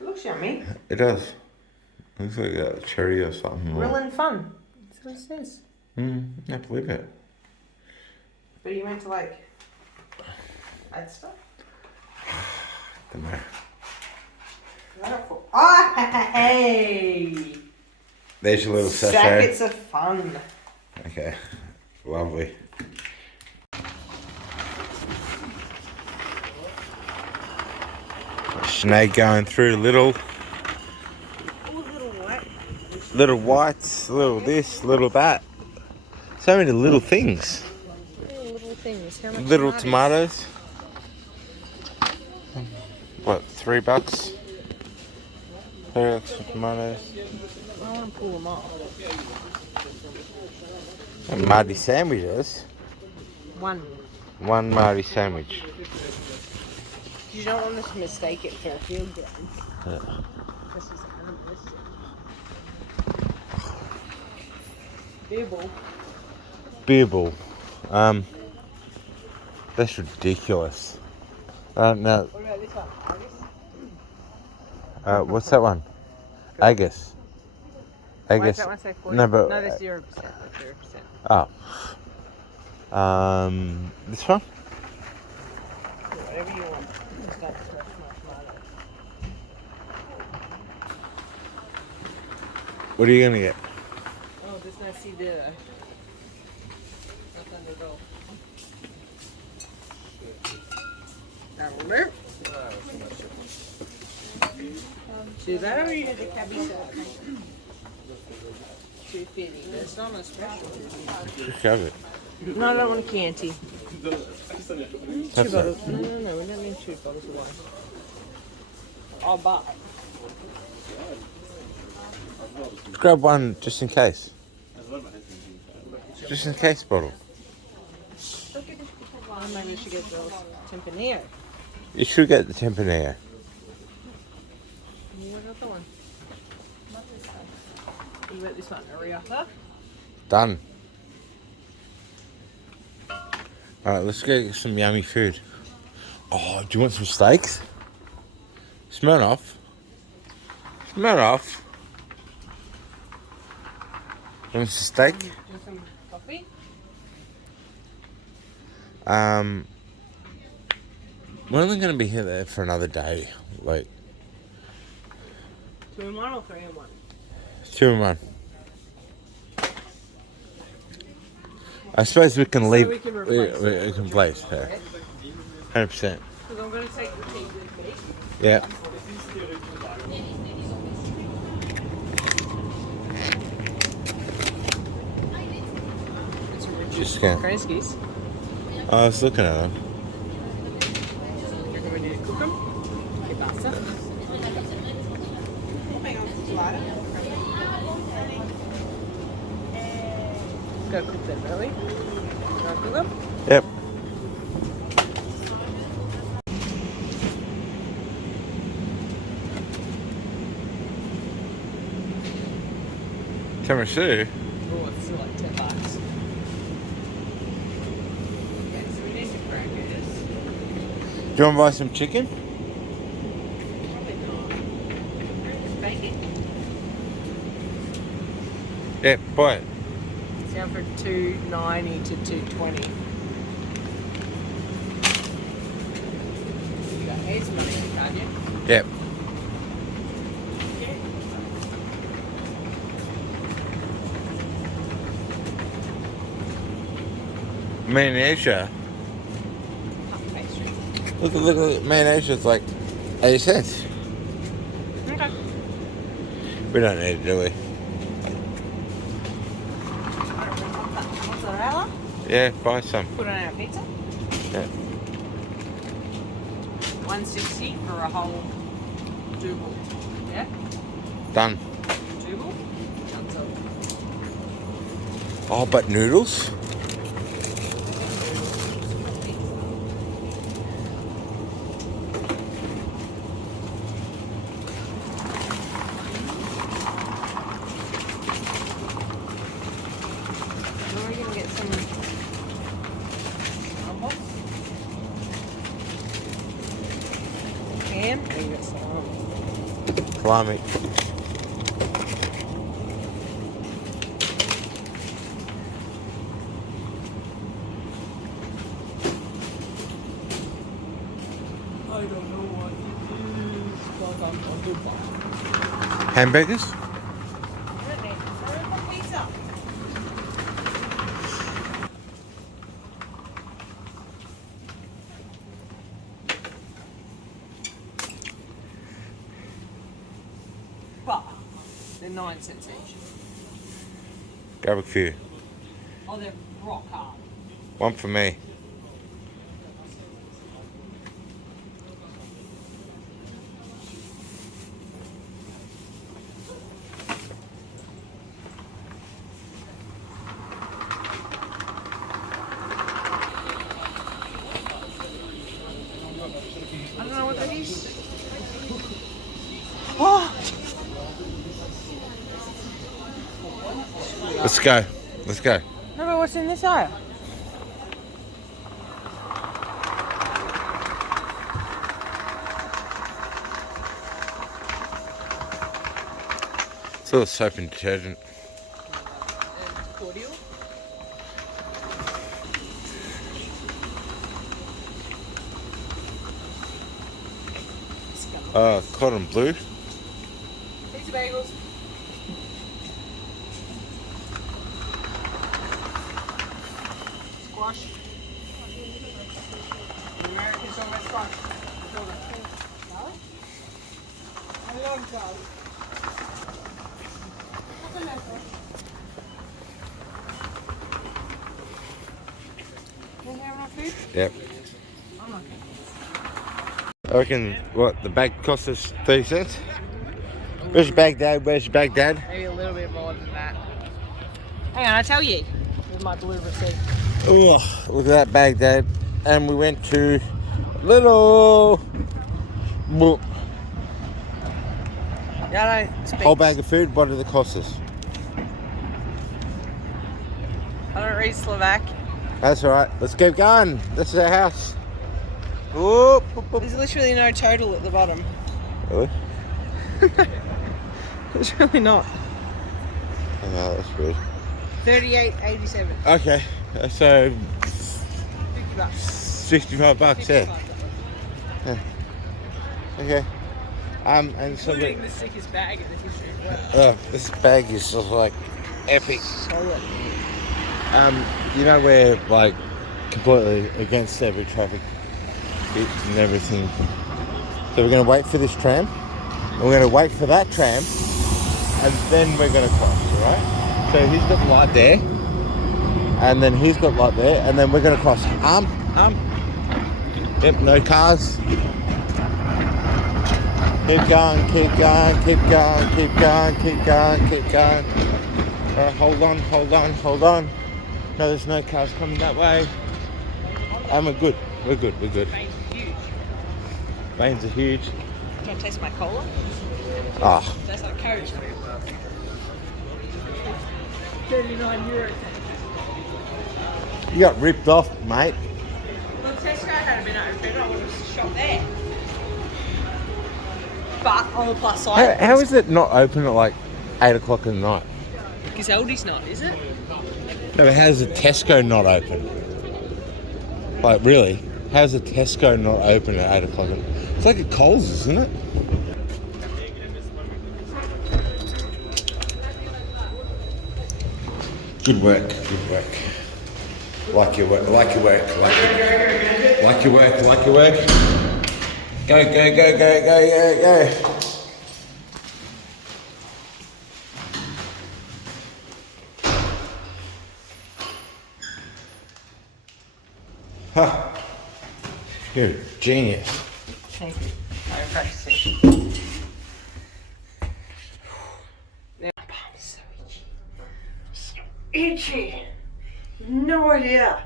It looks yummy. It does. Looks like a cherry or something. Real and fun. That's what it says. I believe it. But you meant to like add stuff? Don't know. Oh, hey! There's your little sachet. Sackets of fun. Okay. Lovely. Sinead going through little whites, little this, little that. So many little things. Little things. How much? Little tomatoes. What, $3? $3 for tomatoes. I want to pull them off. And Marty sandwiches. One. One Marty sandwich. You don't want us to mistake it for a field game. Yeah. This is unlisted. Beer ball. Beer ball. That's ridiculous. No. What about this one? Agus? What's that one? Agus. Why does that one say 40? No, but No, that's 0%. That's 0%. oh. This one? Whatever you want. It's got this much marshmallow. What are you gonna get? Oh, this I see the. Nothing at all. That'll do. Do that or you do the cabbage sauce? $2.50. That's not a special. Just shove it. No, I don't want Chianti. That's Two it. bottles. No, we don't need 2 bottles of wine. I'll buy. Grab one just in case. Just in case bottle. Maybe we should get those Tempranillo. You should get the Tempranillo. What other one? You got this one, Ariota? Done. Alright, let's go get some yummy food. Oh, do you want some steaks? Smirnoff. Smirnoff. You want some steak? Do some coffee? We're only going to be here there for another day. Like 2 in 1 or 3 in 1? 2 in 1. I suppose we can leave. we can replace we can place her. 100%. Because I'm going to take the tea with me. Yeah. Just scan. Kranskis. I was looking at them. You're going to cook them? Okay, pasta. Go cook them, really? Go cook them? Yep. Tiramisu? Oh, it's still like $10. Okay, so we need to crack this. Do you want to buy some chicken? Probably not. Just bake it. Yeah, buy it. It's down for $2.90 to $2.20. You got heaps of money, can't you? Yep. Man in Asia. Puff pastry. Look at Man in Asia. It's like 80 cents. Okay. We don't need it, do we? Mozzarella? Yeah, buy some. Put on our pizza. Yeah. $1.60 for a whole double. Yeah? Done. Double? That's all. Oh, but noodles? We're going to get some hummus. Ham. And get some Blimey. I don't know what it is, but I'm good fine. Hamburgers? But they're 9 cents each. Grab a few. Oh, they're rock hard. One for me. I don't know what that is. Oh! Let's go. Let's go. No, but what's in this aisle? It's a little soap and detergent. Cordial. Cotton blue. Pizza bagels. Squash. The Americans don't make squash. I love garlic. Can you have my food? Yep. I'm not I reckon, what, the bag cost us 30 cents? Where's your bag, Dad? Where's your bag, Dad? maybe a little bit more than that. Hang on, I tell you. With my blue receipt. Oh, look at that bag, Dad. And we went to Lidl. Well, Yeah, I don't speak. whole bag of food, what did it cost us? I don't read Slovak. That's alright. Let's keep going. This is our house. Whoop, whoop, whoop. There's literally no total at the bottom. Really? There's really not. Oh, that's weird. 38.87. Okay, so 50 bucks. 65 bucks, 50 yeah. bucks. Okay. And so Including the sickest bag in the history of the world. this bag is just like epic. Solid. You know, we're like completely against every traffic bit and everything. So we're gonna wait for this tram. And we're gonna wait for that tram, and then we're gonna cross, alright? So he's got the light there, and then he's got light there, and then we're gonna cross. Yep, no cars. Keep going, keep going, keep going, keep going, keep going, keep going. Alright, hold on, hold on, hold on. No, there's no cars coming that way. And we're good, we're good, we're good. Veins are huge. Veins are huge. Do you want to taste my cola? Ah, Tastes like Coke. 39 euros. you got ripped off, mate. Well, Tesco had been open. I would have shot there. But on the plus side, How is it not open at like 8 o'clock in the night? because Aldi's not, is it? No, but how's a Tesco not open? Like, really? How's a Tesco not open at 8 o'clock? It's like a Coles, isn't it? Good work, good work. Like your work, like your work, like your work, like your work. Go, go, go, go, go, go, go. Huh. You're a genius. Thank you. I'm practicing. Now, my palm's so itchy. So itchy. No idea.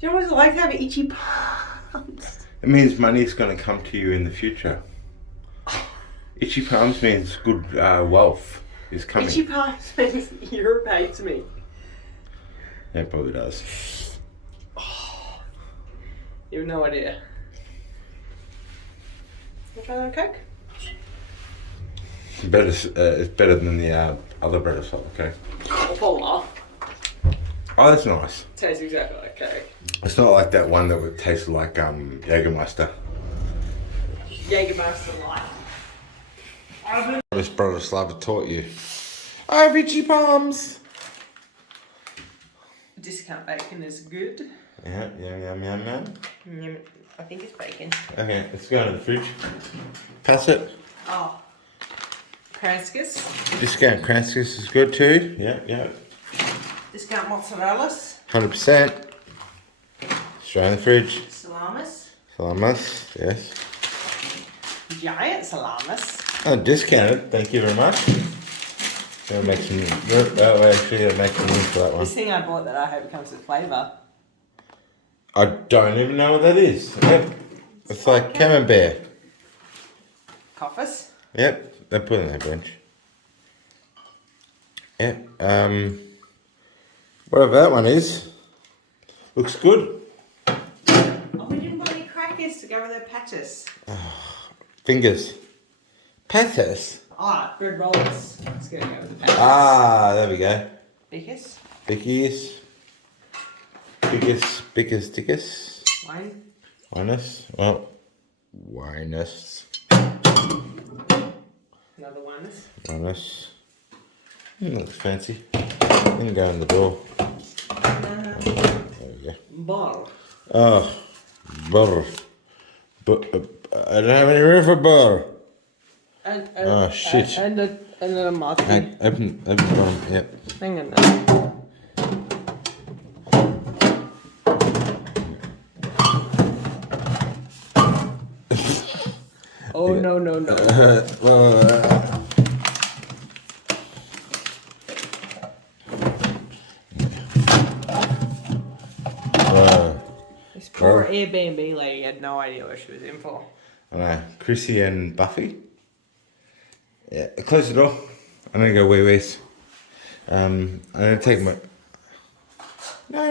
Do you know what it's like to have itchy palms? It means money's going to come to you in the future. Itchy palms means good wealth is coming. Itchy palms means irritates me. Yeah, it probably does. You have no idea. Want to try that Coke? Better, it's better than the other Bratislava cake. Coppola. Oh, that's nice. Tastes exactly like cake. It's not like that one that would taste like Jägermeister. Jägermeister light. This Bratislava taught you. Oh, Richie Palms! Discount bacon is good. Yeah, yum. I think it's bacon. Okay, let's go into the fridge. Pass it. Oh. Kranskis. Discount Kranskis is good too. Yeah. Discount mozzarella's. 100%. Straight in the fridge. Salamis. Yes. Giant salamis. Oh, discounted. Thank you very much. Gonna make some. We're actually gonna make some room for that one. This thing I bought that I hope comes with flavour. I don't even know what that is. Yep. It's like camembert. Coffers. Yep. They put it in that bench. Yep. Whatever that one is. Looks good. Oh, we didn't buy any crackers to go with our patties. Fingers. Patties. Ah, bread rollers. Let's go with the patties. Ah, there we go. Biggest. Bickies. Biggest. Wine. Winus. Well, winus. Another ones. Winus. Looks fancy. Didn't go in the door. There we go. Ball. Oh, butter. I don't have any room for butter. Oh, shit. And a market. Hey, open the bottom. Yep. Hang on now. Oh, no. This poor Airbnb lady had no idea what she was in for. I know. Chrissy and Buffy. Yeah, close the door. I'm gonna go wee-wees. I'm gonna take my... No.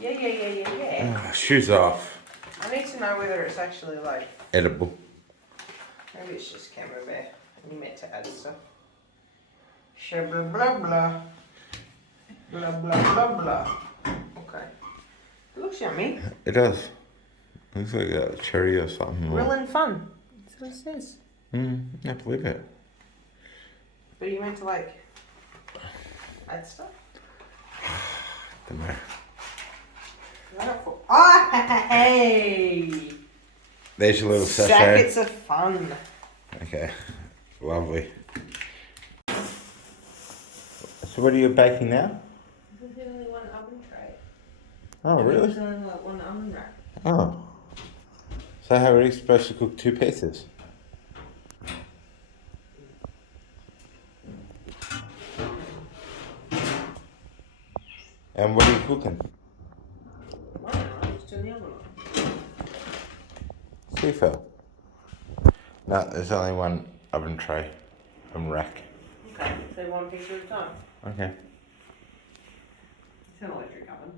Yeah. Oh, shoes off. I need to know whether it's actually like... Edible. Maybe it's just camembert. You meant to add stuff. Blah blah blah. Blah. Okay. It looks yummy. It does. Looks like a cherry or something. Real and fun. That's what it says. I believe it. But you meant to like add stuff? Don't know. Oh, hey! There's your little sachet. Sackets of fun. Okay. Lovely. So what are you baking now? There's only one oven tray. Oh, really? There's only like one oven rack. Oh. So how are you supposed to cook 2 pieces? And what are you cooking? I don't know, just turn the oven on. Seafood. No, there's only one oven tray and rack. Okay, so one piece at a time. Okay. It's an electric oven.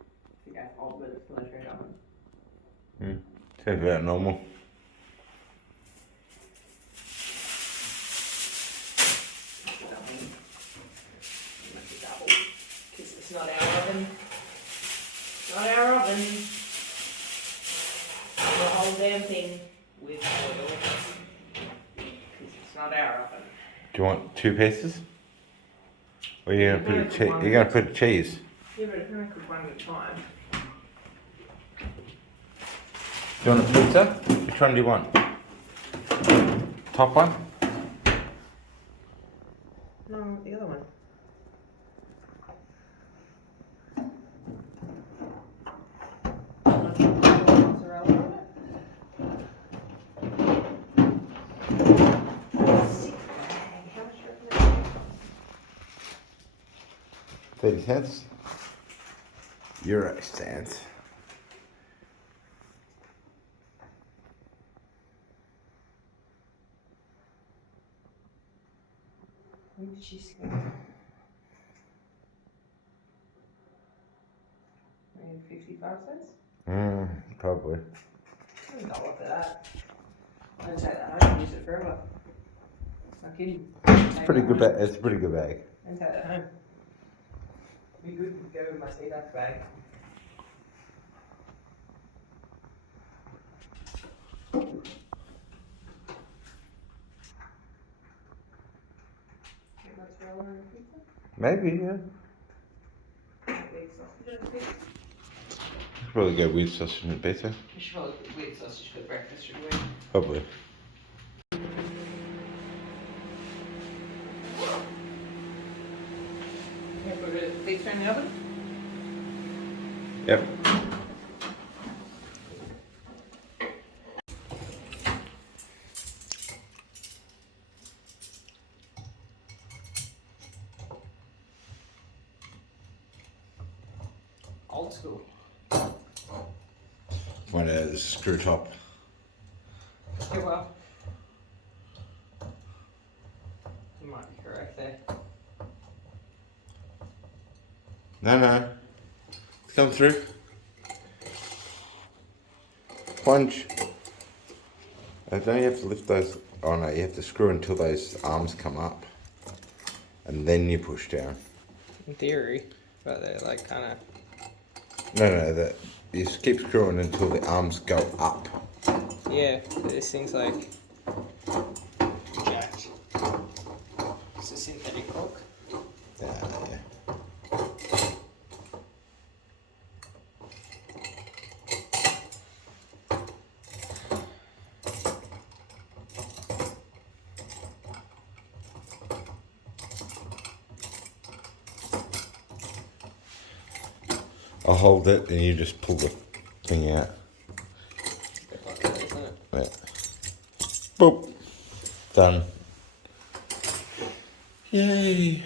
It's a gas oven, but it's an electric oven. Sounds about normal. Because it's not our oven. Not our oven. The whole damn thing with oil. Because it's not our oven. Do you want 2 pieces? Or are you gonna Yeah, put one. you're gonna put cheese? Yeah, but if I cook one at a time. Do you want a pizza? Which one do you want? Top one? No, the other one. Mozzarella on it? Sick bag. How much do you reckon? 30 cents. Euro cents. Where did she go? Maybe 55 cents? Probably. $1 for that. I'd take that home. use it forever. Not kidding. It's pretty good bag. It's a pretty good bag. And take it home. Be good to go with my tea bath bag. Get mozzarella on the pizza? Maybe, yeah. Big sausage on the pizza? Probably go with sausage and pizza. We should probably put weird sausage for breakfast, shouldn't we? Probably. Yeah, put a pizza in the oven. Yep. Old school. Find a screw top. Yeah, well. You might be correct there. No. Come through. Plunge. Don't you have to lift those? Oh no, you have to screw until those arms come up. And then you push down. In theory, but they're like kind of. No, that you just keep screwing until the arms go up. Yeah, but this thing's like jacked. It's a synthetic cork. Yeah. I'll hold it and you just pull the thing out. It's a bit like that, isn't it? Yeah. Boop. Done. Yay.